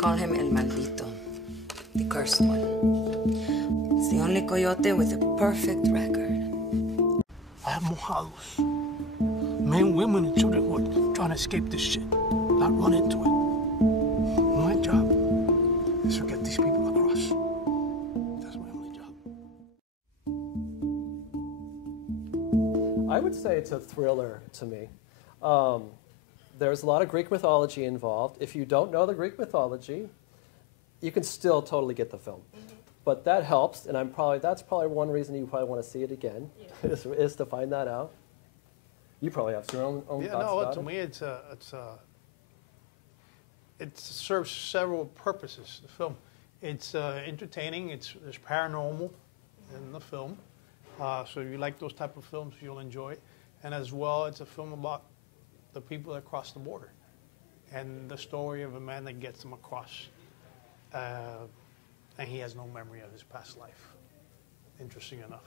call him El Maldito, the cursed one. It's the only coyote with a perfect record. I have mojados. Men, women, and children who are trying to escape this shit, not run into it. My job is to get these people across. That's my only job. I would say it's a thriller to me. There's a lot of Greek mythology involved. If you don't know the Greek mythology, you can still totally get the film. But that helps, and that's probably one reason you probably want to see it again, is to find that out. You probably have your own thoughts about to me it serves several purposes, the film. It's entertaining, there's paranormal in the film. So if you like those type of films, you'll enjoy it. And as well, it's a film about the people that cross the border and the story of a man that gets them across. And he has no memory of his past life. Interesting enough.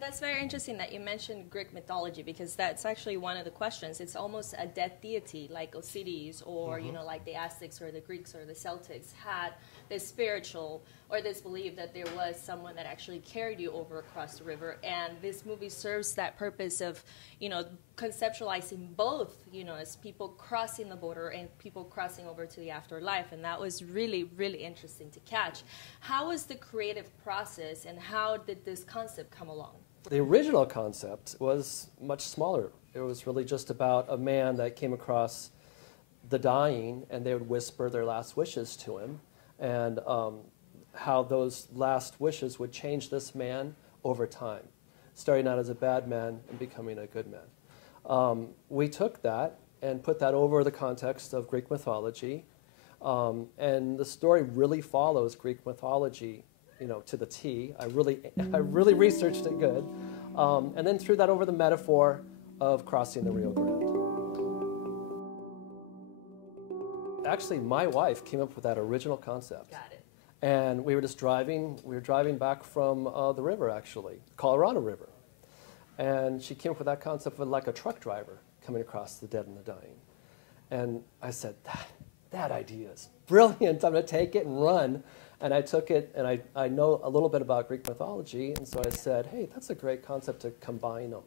That's very interesting that you mentioned Greek mythology, because that's actually one of the questions. It's almost a dead deity, like Osiris, or you know, like the Aztecs or the Greeks or the Celtics had this spiritual or this belief that there was someone that actually carried you over across the river. And this movie serves that purpose of, you know, conceptualizing both, you know, as people crossing the border and people crossing over to the afterlife. And that was really, really interesting to catch. How was the creative process, and how did this concept come along? The original concept was much smaller. It was really just about a man that came across the dying, and they would whisper their last wishes to him, and how those last wishes would change this man over time, starting out as a bad man and becoming a good man. We took that and put that over the context of Greek mythology, and the story really follows Greek mythology, you know, to the T. I really researched it good, and then threw that over the metaphor of crossing the Rio Grande. Actually, my wife came up with that original concept. Got it. And we were just driving. We were driving back from the river, actually, Colorado River, and she came up with that concept of like a truck driver coming across the dead and the dying. And I said, that idea is brilliant. I'm going to take it and run. And I took it, and I know a little bit about Greek mythology, and so I said, hey, that's a great concept to combine them.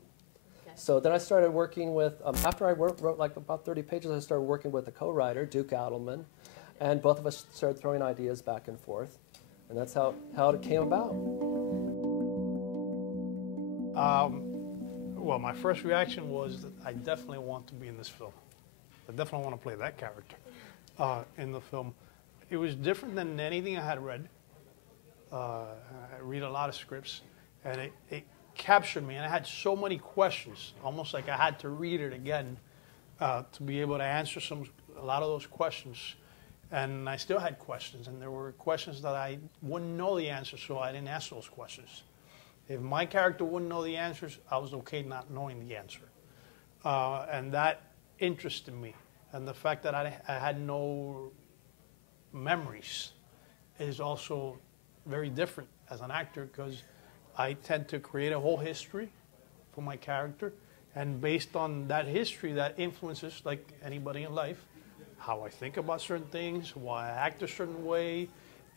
Okay. So then I started working with, after I wrote like about 30 pages, I started working with a co-writer, Duke Adelman, and both of us started throwing ideas back and forth, and that's how it came about. Well, my first reaction was that I definitely want to be in this film. I definitely want to play that character in the film. It was different than anything I had read. I read a lot of scripts, and it captured me, and I had so many questions, almost like I had to read it again to be able to answer a lot of those questions. And I still had questions, and there were questions that I wouldn't know the answers, so I didn't ask those questions. If my character wouldn't know the answers, I was okay not knowing the answer. And that interested me. And the fact that I had no memories is also very different as an actor, because I tend to create a whole history for my character, and based on that history, that influences, like anybody in life, how I think about certain things, why I act a certain way.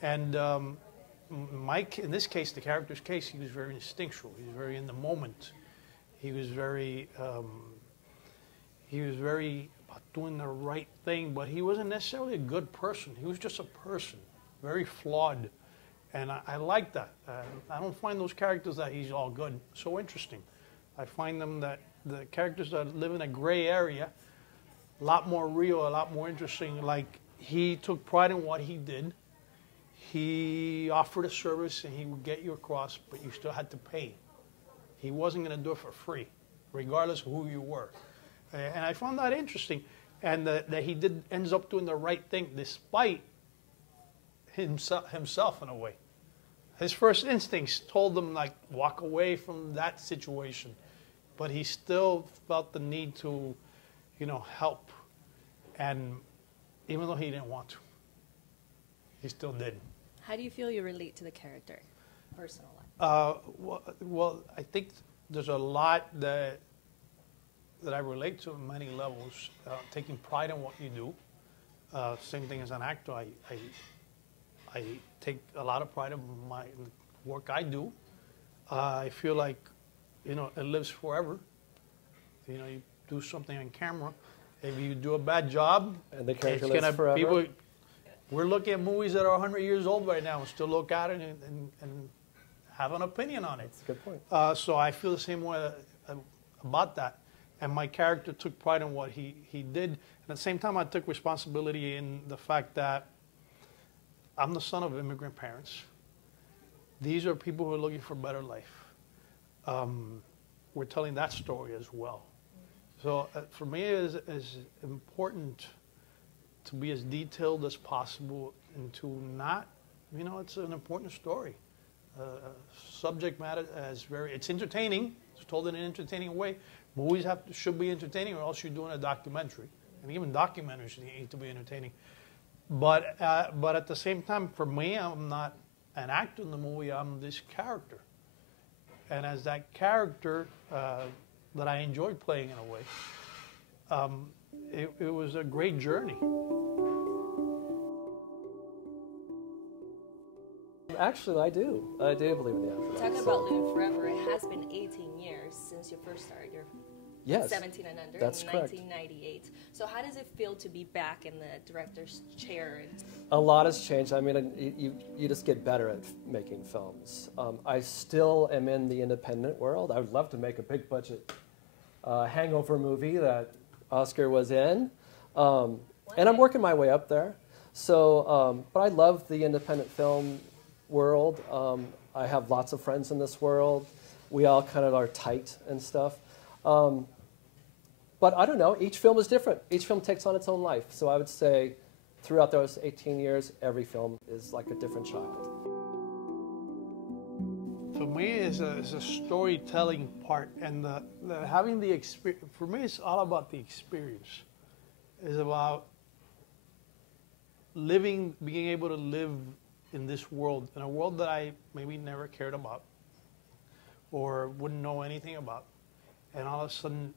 And in this case, the character's case, he was very instinctual. He was very in the moment. He was very about doing the right thing, but he wasn't necessarily a good person. He was just a person, very flawed. And I like that. I don't find those characters that he's all good so interesting. I find them that the characters that live in a gray area, a lot more real, a lot more interesting. Like, he took pride in what he did. He offered a service and he would get you across, but you still had to pay. He wasn't going to do it for free, regardless of who you were. And I found that interesting. And that he ends up doing the right thing despite himself in a way. His first instincts told him, like, walk away from that situation. But he still felt the need to, you know, help. And even though he didn't want to, he still did. How do you feel you relate to the character, personal life? Well, I think there's a lot that I relate to on many levels. Taking pride in what you do, Same thing as an actor. I take a lot of pride in my work I do. I feel like, you know, it lives forever. You know, you do something on camera. If you do a bad job, and the character it's lives gonna, forever. people, we're looking at movies that are 100 years old right now and still look at it and have an opinion on it. That's a good point. So I feel the same way about that. And my character took pride in what he did. And at the same time, I took responsibility in the fact that I'm the son of immigrant parents. These are people who are looking for a better life. We're telling that story as well. So for me, it is important to be as detailed as possible and to not, you know, it's an important story. Subject matter it's entertaining. It's told in an entertaining way. Movies should be entertaining, or else you're doing a documentary. And even documentaries need to be entertaining. But at the same time, for me, I'm not an actor in the movie. I'm this character. And as that character that I enjoyed playing in a way, it was a great journey. Actually, I do believe in the afterlife. Talking about living forever, it has been 18 years since you first started your Yes, 17 and under that's in correct. 1998. So how does it feel to be back in the director's chair? A lot has changed. I mean, you just get better at making films. I still am in the independent world. I would love to make a big budget hangover movie that Oscar was in. And I'm working my way up there. So, but I love the independent film world. I have lots of friends in this world. We all kind of are tight and stuff. But I don't know, each film is different. Each film takes on its own life. So I would say throughout those 18 years, every film is like a different child. For me, it's a storytelling part, and having the experience. For me, it's all about the experience. It's about living, being able to live in this world, in a world that I maybe never cared about or wouldn't know anything about. And all of a sudden,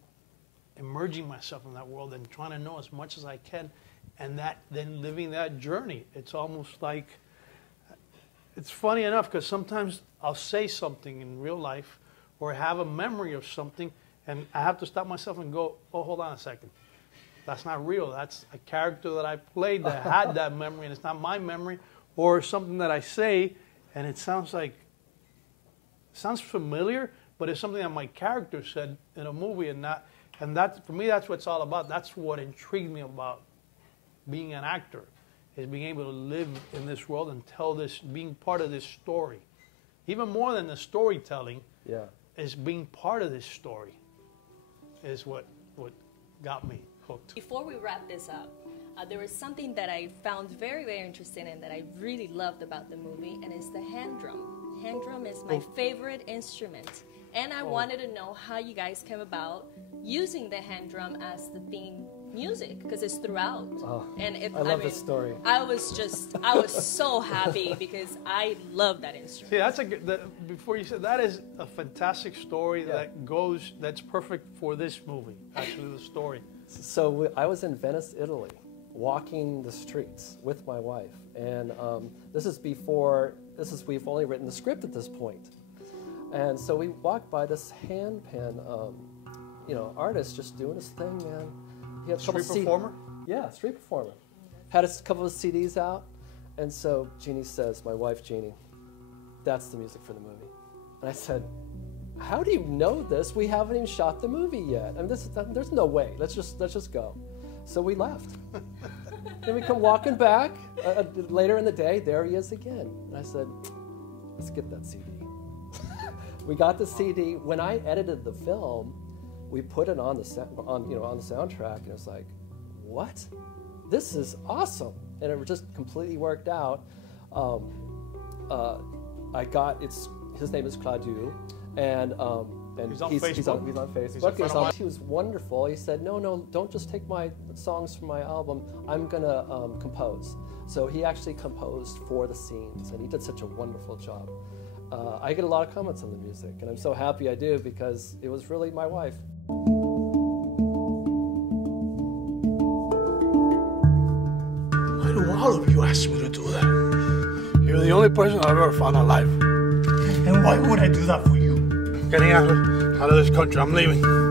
immersing myself in that world and trying to know as much as I can, and then living that journey. It's almost like, it's funny enough, because sometimes I'll say something in real life or have a memory of something, and I have to stop myself and go, oh, hold on a second. That's not real. That's a character that I played that had that memory, and it's not my memory, or something that I say, and it sounds familiar, but it's something that my character said in a movie, and that, for me, that's what it's all about. That's what intrigued me about being an actor, is being able to live in this world and tell this, being part of this story. Even more than the storytelling, is being part of this story is what got me hooked. Before we wrap this up, there was something that I found very, very interesting and that I really loved about the movie, and it's the hand drum. Hand drum is my favorite instrument. And I wanted to know how you guys came about using the hand drum as the theme music, because it's throughout. Oh, and I love this story. I was so happy because I love that instrument. See, that's before you said, that is a fantastic story that's perfect for this movie, actually, the story. So I was in Venice, Italy, walking the streets with my wife. And we've only written the script at this point. And so we walked by this handpan, artist just doing his thing, man. He had a couple street performer? Yeah, street performer. Had a couple of CDs out. And so Jeannie says, my wife Jeannie, that's the music for the movie. And I said, how do you know this? We haven't even shot the movie yet. I mean, there's no way. Let's just go. So we left. Then we come walking back later in the day. There he is again. And I said, let's get that CD. We got the CD. When I edited the film, we put it on the soundtrack, and it was like, what? This is awesome, and it just completely worked out. His name is Claudiu, and he's on Facebook. He's on Facebook. He was wonderful. He said, no, don't just take my songs from my album. I'm gonna compose. So he actually composed for the scenes, and he did such a wonderful job. I get a lot of comments on the music, and I'm so happy I do, because it was really my wife. ask me to do that. You're the only person I've ever found alive. And why would I do that for you? Getting out of this country. I'm leaving.